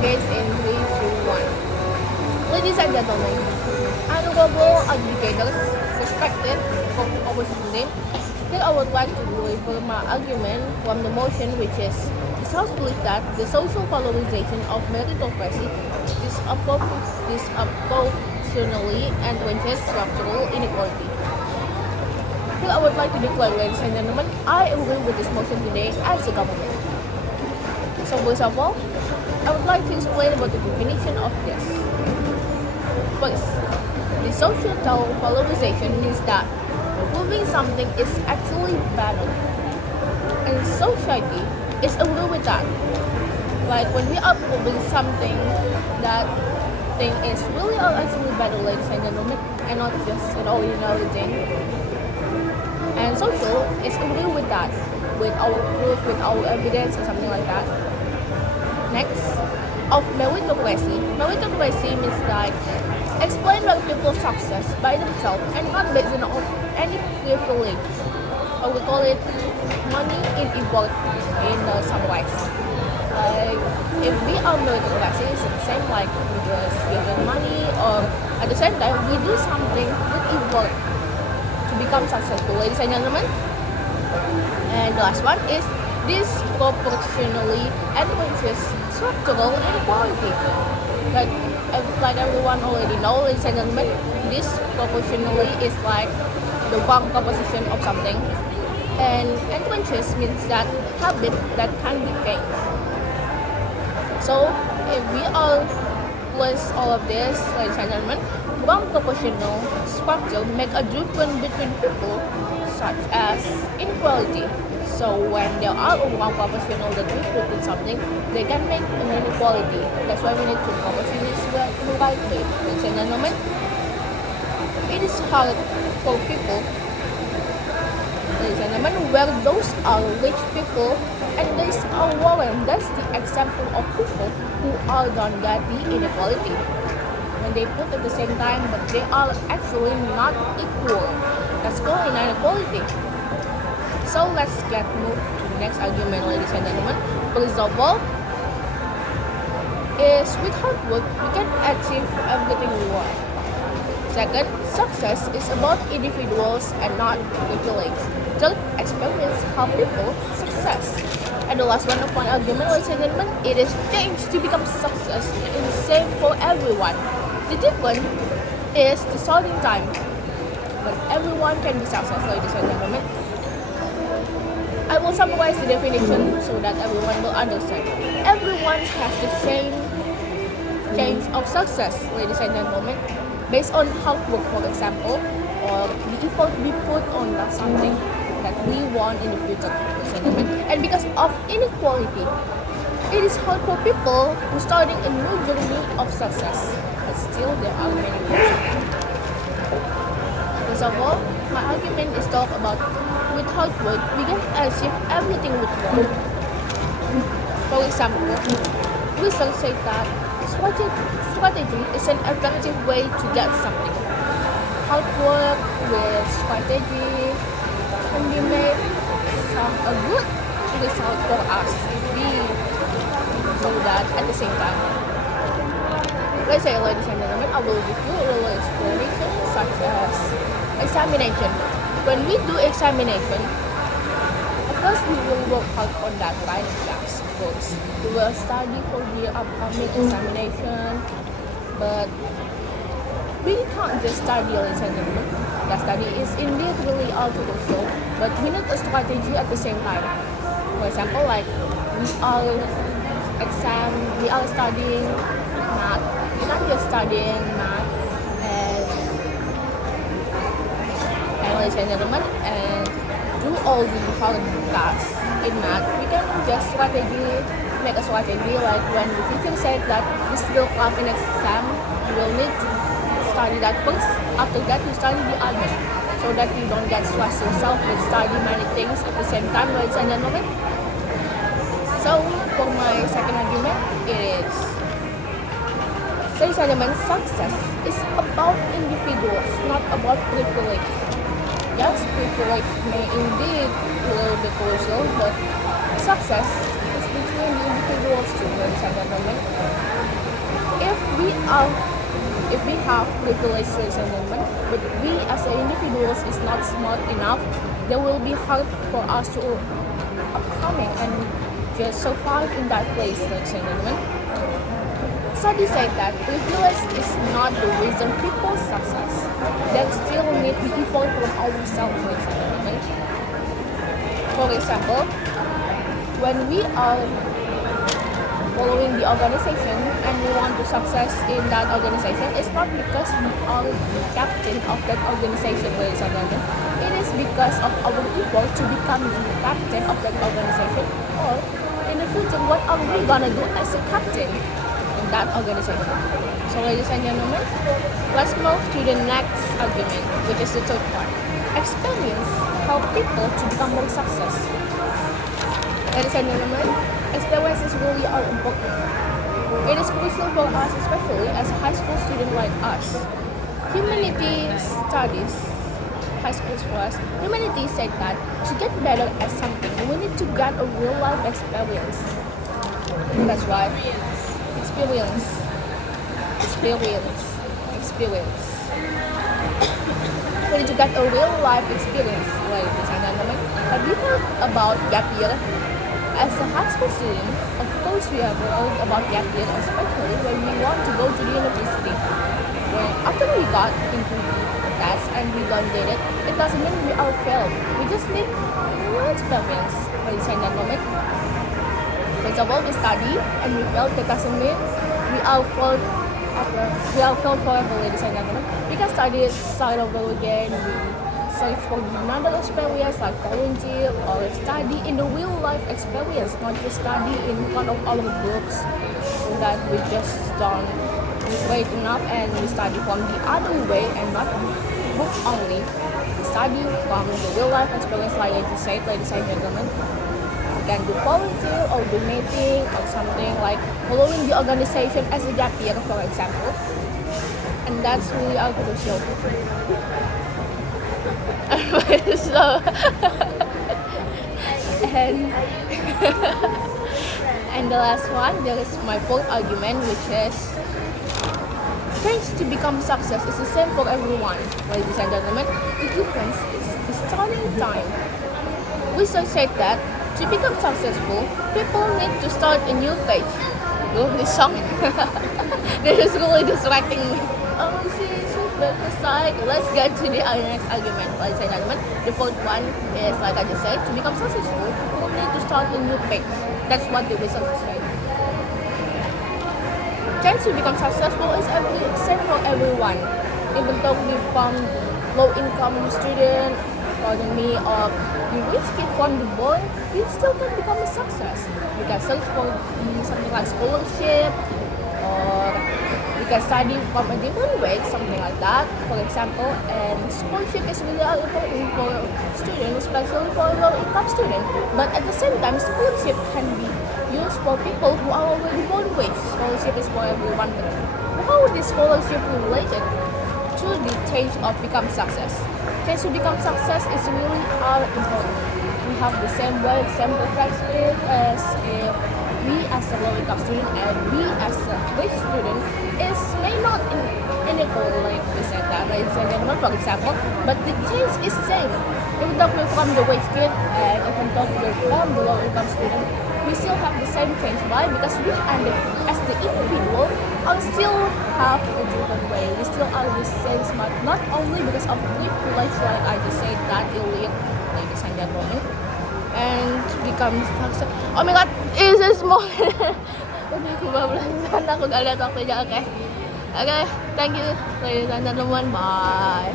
engage in 3, 2, 1. Ladies and gentlemen, honorable adjudicators, respected opposition team, here I would like to deliver my argument from the motion, which is the House believes that the social polarization of meritocracy disproportionately entrenches structural inequality. Here I would like to declare, ladies and gentlemen, I agree with this motion today as a government. So first of all, I would like to explain about the definition of this. First, the social polarization means that proving something is actually better, and society is aware with that. Like when we are proving something, that thing is really actually better, ladies and gentlemen, and not just an ordinary thing. And social is aware with that, with our proof, with our evidence, and something like that. Next, of meritocracy. Meritocracy means like explain why people's success by themselves and not based on any privilege, or we call it money inequality in some ways. Like if we are meritocracy, it's the same like we just given money, or at the same time we do something with equal to become successful, ladies and gentlemen. And the last one is disproportionately advantageous structural inequality. Like everyone already know, ladies and gentlemen, disproportionally is like the wrong composition of something, and advantageous means that habit that can be changed. So if we all list all of this, ladies and gentlemen, wrong proportional structure make a difference between people, such as inequality. So when there are wrong proportional that we put in something, they can make an inequality. That's why we need to proportion this in the right way. Ladies and gentlemen, it is hard for people, ladies and gentlemen, where those are rich people and those are warren. That's the example of people who are don't get the inequality. When they put at the same time, but they are actually not equal. That's called inequality. So let's get moved to the next argument, ladies and gentlemen. First of all, is with hard work we can achieve everything we want. Second, success is about individuals and not privilege. Third, experience help people success. And the last one of my argument, ladies and gentlemen, it is change to become success in the same for everyone. The difference is the starting time, but everyone can be successful, ladies and gentlemen. I will summarize the definition so that everyone will understand. Everyone has the same change of success, ladies and gentlemen, based on hard work, for example, or the effort we put on something that we want in the future, ladies and gentlemen. And because of inequality, it is hard for people who are starting a new journey of success, but still there are many ways. First of all, my argument is talk about with hard work, we can achieve everything we want. For example, research says that strategy is an effective way to get something. Hard work with strategy can be made a good result for us. We do that at the same time. Let's say, ladies and gentlemen, I will give you a little explanation such as examination. When we do examination, of course we will work hard on that, right? Yes, of course. We will study for the upcoming examination, but we can't just study, ladies and gentlemen. The study is indeed really all crucial, but we need a strategy at the same time. For example, like we are studying math. We're not just studying math ladies and gentlemen, and do all the hard tasks in math. We can just make a strategy like when the teacher said that this will come in exam, you will need to study that first. After that, you study the other, so that you don't get stressed yourself with study many things at the same time, ladies and gentlemen. So for my second argument, it is, ladies and gentlemen, success is about individuals, not about privilege. Yes, privilege may indeed play the crucial, but success is between the individual supposed to, ladies and gentlemen. If we are, if we have privilege, ladies and gentlemen, but we as individuals is not smart enough, there will be hard for us to upcoming and just survive in that place, ladies and gentlemen. Studies say that privilege is not the reason people success. They still need to evolve from ourselves, ladies and gentlemen. For example, when we are following the organization and we want to success in that organization, it's not because we are the captain of that organization, ladies and gentlemen. It is because of our effort to become the captain of that organization, or in the future, what are we gonna do as a captain in that organization? So, ladies and gentlemen, let's move to the next argument, which is the third part. Experience help people to become more success. Ladies and gentlemen, experiences really are important. It is crucial for us, especially as a high school student like us. Humanities studies, high schools for us, humanities said that to get better at something, we need to get a real life experience. That's right. Experience. We need to get a real life experience, ladies and gentlemen. Have you heard about gap year? As a high school student, of course we have heard about gap year, especially when we want to go to the university. When after we got into the test and we don't get it, it doesn't mean we are failed. We just need new experience, ladies and gentlemen. For example, we study and we failed, that doesn't mean we are failed. We are failed forever, ladies and gentlemen. We can study, start over again. We search for another experience like volunteer or study in the real life experience, not just study in front of our books that we just don't wait enough and we study from the other way and not book only. We study from the real life experience, like I just said, ladies and gentlemen. We can do volunteer or donating or something like following the organization as a gap year, for example. And that's really our crucial. So and the last one, there is my fourth argument, which is change to become success is the same for everyone, ladies and gentlemen. The difference is the starting time. Research said that to become successful, people need to start a new page. Oh, this song this is really distracting me. Oh, let's get to the next argument, ladies and gentlemen. The fourth one is, like I just said, to become successful, you need to start a new page. That's what the research said. Chance to become successful is same for everyone, even though we from low-income student, or me, or the rich kid from the born, we still can become a success. We can search for something like scholarship, or we can study from a different way, something like that, for example. And scholarship is really important for students, especially for low-income students. But at the same time, scholarship can be used for people who are already born rich. Scholarship is for everyone. But how is scholarship related to the change of become success? Change to become success is really important. We have the same way, same perspective as if we as a low-income student and we as a rich student is may not unequal, like we said that, ladies and gentlemen, for example, but the change is same. Even though we're from the rich kid and even though we're from the low-income student, we still have the same change. Why? Because we and as the individual are still have a different way. We still are the same smart, not only because of privilege, like I just said, that elite, ladies and gentlemen, and become success. Oh my god, is this more? Udah kebablasan, aku gak lihat waktunya. Okay, thank you ladies and gentlemen, bye.